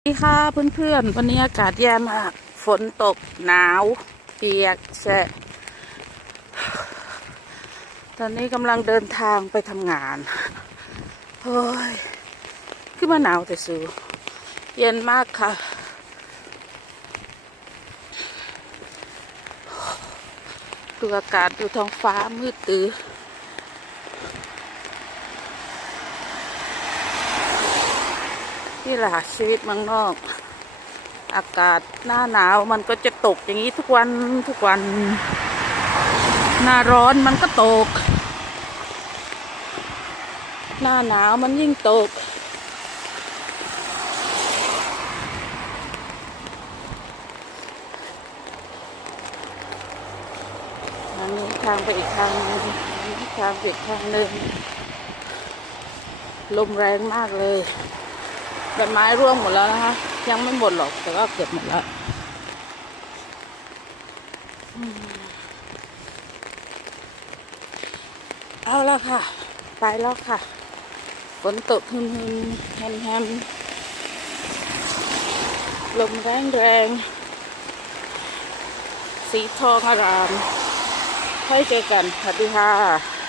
สวัสดีค่ะเพื่อนๆวันนี้อากาศแย่มากฝนตกหนาวเปียกแฉะตอนนี้กำลังเดินทางไปทำงานเฮ้ยขึ้นมาหนาวแต่สูเย็นมากค่ะดูอากาศดูท้องฟ้ามืดตื้อนี่แหละชีวิตเมืองนอกอากาศหน้าหนาวมันก็จะตกอย่างนี้ทุกวันหน้าร้อนมันก็ตกหน้าหนาวมันยิ่งตกอันนี้ทางไปอีกทางนึงทางไปอีกทางหนึ่งลมแรงมากเลยใบไม้ร่วงหมดแล้วนะคะยังไม่หมดหรอกแต่ก็เกือบหมดแล้วเอาแล้วค่ะไปแล้วค่ะฝนตกฮึมแฮมลมแรงสีทองอารามค่อยเจอกันสวัสดีค่ะ